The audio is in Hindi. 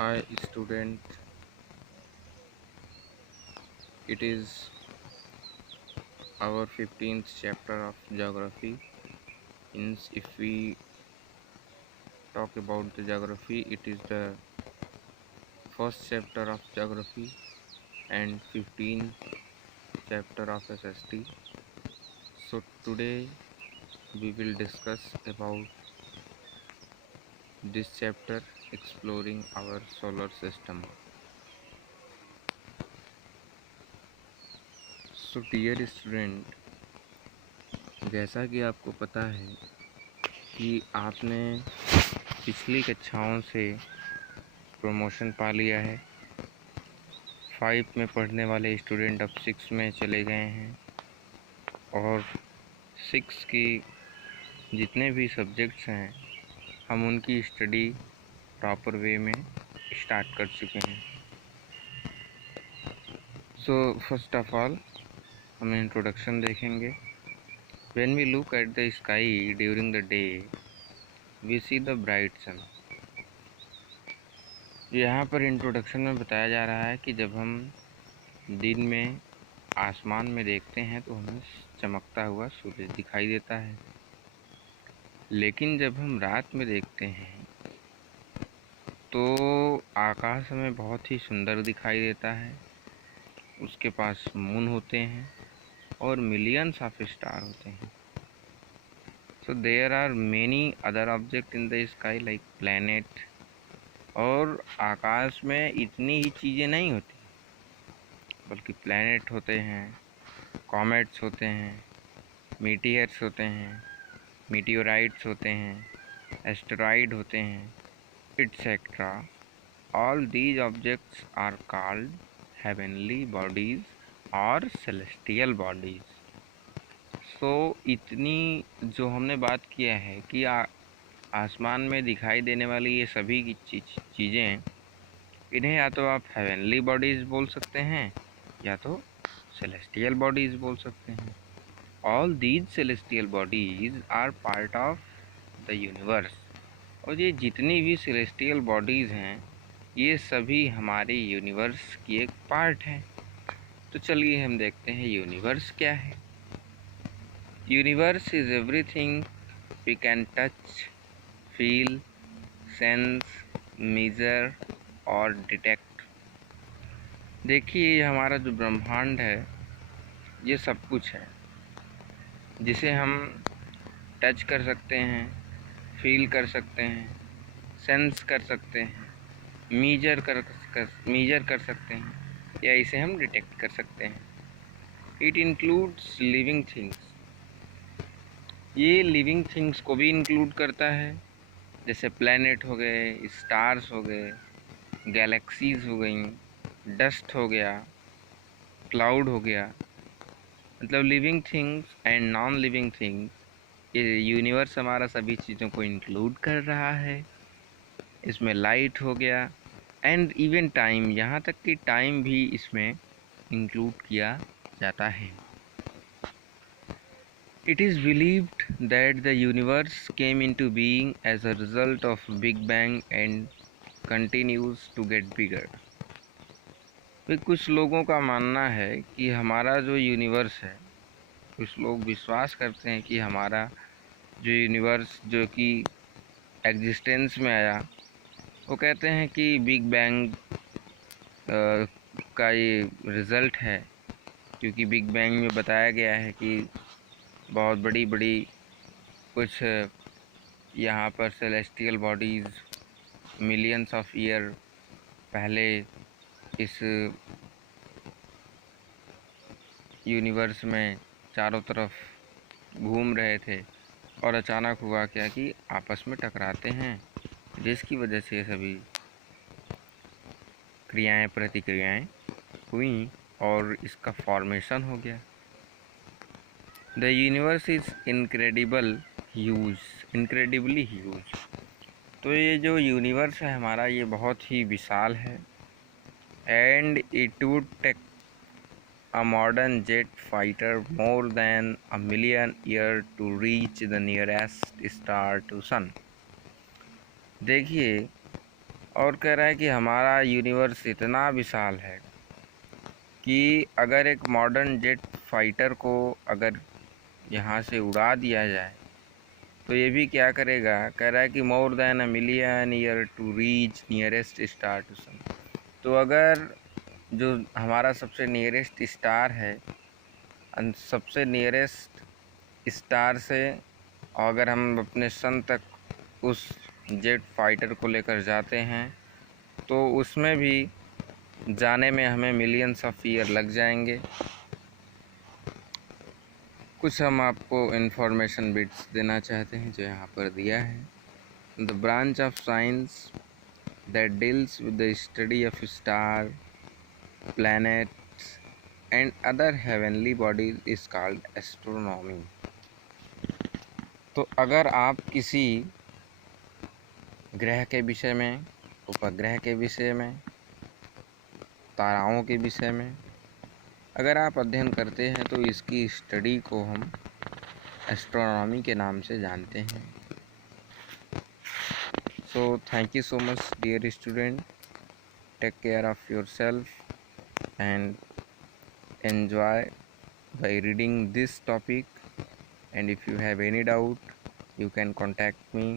Hi student, it is our 15th chapter of geography. If we talk about the geography, it is the first chapter of geography and 15th chapter of SST. So today we will discuss about this chapter exploring our solar system. So dear student, जैसा कि आपको पता है कि आपने पिछली कक्षाओं से प्रमोशन पा लिया है। 5 में पढ़ने वाले स्टूडेंट अब 6 में चले गए हैं और 6 की जितने भी सब्जेक्ट्स हैं हम उनकी स्टडी प्रॉपर वे में स्टार्ट कर चुके हैं। सो फर्स्ट ऑफ ऑल हम इंट्रोडक्शन देखेंगे। When we look at the sky during the day we see the bright sun. यहाँ पर इंट्रोडक्शन में बताया जा रहा है कि जब हम दिन में आसमान में देखते हैं तो हमें चमकता हुआ सूरज दिखाई देता है, लेकिन जब हम रात में देखते हैं तो आकाश हमें बहुत ही सुंदर दिखाई देता है। उसके पास मून होते हैं और मिलियंस ऑफ स्टार होते हैं। So there are many other object in the sky like planet. और आकाश में इतनी ही चीज़ें नहीं होती, बल्कि प्लैनेट होते हैं, कॉमेट्स होते हैं, मीटियर्स होते हैं, मीटियोराइट्स होते हैं, एस्टेरॉइड होते हैं, etc. All these objects are called heavenly bodies or celestial bodies. So इतनी जो हमने बात किया है कि आसमान में दिखाई देने वाली ये सभी की चीज़ें, इन्हें या तो आप हेवनली बॉडीज़ बोल सकते हैं या तो सेलेस्टियल बॉडीज़ बोल सकते हैं। All these celestial bodies are part of the universe. और ये जितनी भी सेलेस्टियल बॉडीज़ हैं ये सभी हमारे यूनिवर्स की एक पार्ट है। तो चलिए हम देखते हैं यूनिवर्स क्या है। Universe is everything we can touch, feel, sense, measure और डिटेक्ट। देखिए हमारा जो ब्रह्मांड है ये सब कुछ है जिसे हम टच कर सकते हैं, फील कर सकते हैं, सेंस कर सकते हैं, मीजर कर सकते हैं या इसे हम डिटेक्ट कर सकते हैं। It includes living things. ये लिविंग थिंग्स को भी इंक्लूड करता है, जैसे प्लैनेट हो गए, स्टार्स हो गए, गैलेक्सीज हो गई, डस्ट हो गया, क्लाउड हो गया। मतलब living things and non living things, ये यूनिवर्स हमारा सभी चीज़ों को इंक्लूड कर रहा है। इसमें लाइट हो गया एंड इवन टाइम, यहाँ तक कि टाइम भी इसमें इंक्लूड किया जाता है। It is believed that the universe came into being as a result of Big Bang and continues to get bigger. फिर कुछ लोगों का मानना है कि हमारा जो यूनिवर्स है, कुछ लोग विश्वास करते हैं कि हमारा जो यूनिवर्स जो कि एग्जिस्टेंस में आया, वो कहते हैं कि बिग बैंग का ये रिज़ल्ट है, क्योंकि बिग बैंग में बताया गया है कि बहुत बड़ी बड़ी कुछ यहाँ पर celestial bodies millions of year पहले इस यूनिवर्स में चारों तरफ घूम रहे थे और अचानक हुआ क्या कि आपस में टकराते हैं, जिसकी वजह से सभी क्रियाएं प्रतिक्रियाएं हुई और इसका फॉर्मेशन हो गया। The universe is incredibly huge. तो ये जो यूनिवर्स है हमारा, ये बहुत ही विशाल है। And it would take a modern jet fighter more than 1,000,000 years to reach the nearest star to sun। देखिए और कह रहा है कि हमारा यूनिवर्स इतना विशाल है कि अगर एक मॉडर्न जेट फाइटर को अगर यहाँ से उड़ा दिया जाए तो ये भी क्या करेगा। कह रहा है कि more than 1,000,000 year to reach nearest star to sun. तो अगर जो हमारा सबसे नियरेस्ट स्टार है, सबसे नियरेस्ट स्टार से अगर हम अपने सन तक उस जेट फाइटर को लेकर जाते हैं तो उसमें भी जाने में हमें मिलियंस ऑफ ईयर लग जाएंगे। कुछ हम आपको इन्फॉर्मेशन बिट्स देना चाहते हैं जो यहाँ पर दिया है। The branch of science that deals with the study of star, planets and other heavenly bodies is called astronomy. तो अगर आप किसी ग्रह के विषय में, उपग्रह के विषय में, ताराओं के विषय में अगर आप अध्ययन करते हैं तो इसकी स्टडी को हम एस्ट्रोनॉमी के नाम से जानते हैं। So thank you so much dear student, take care of yourself and enjoy by reading this topic, and if you have any doubt you can contact me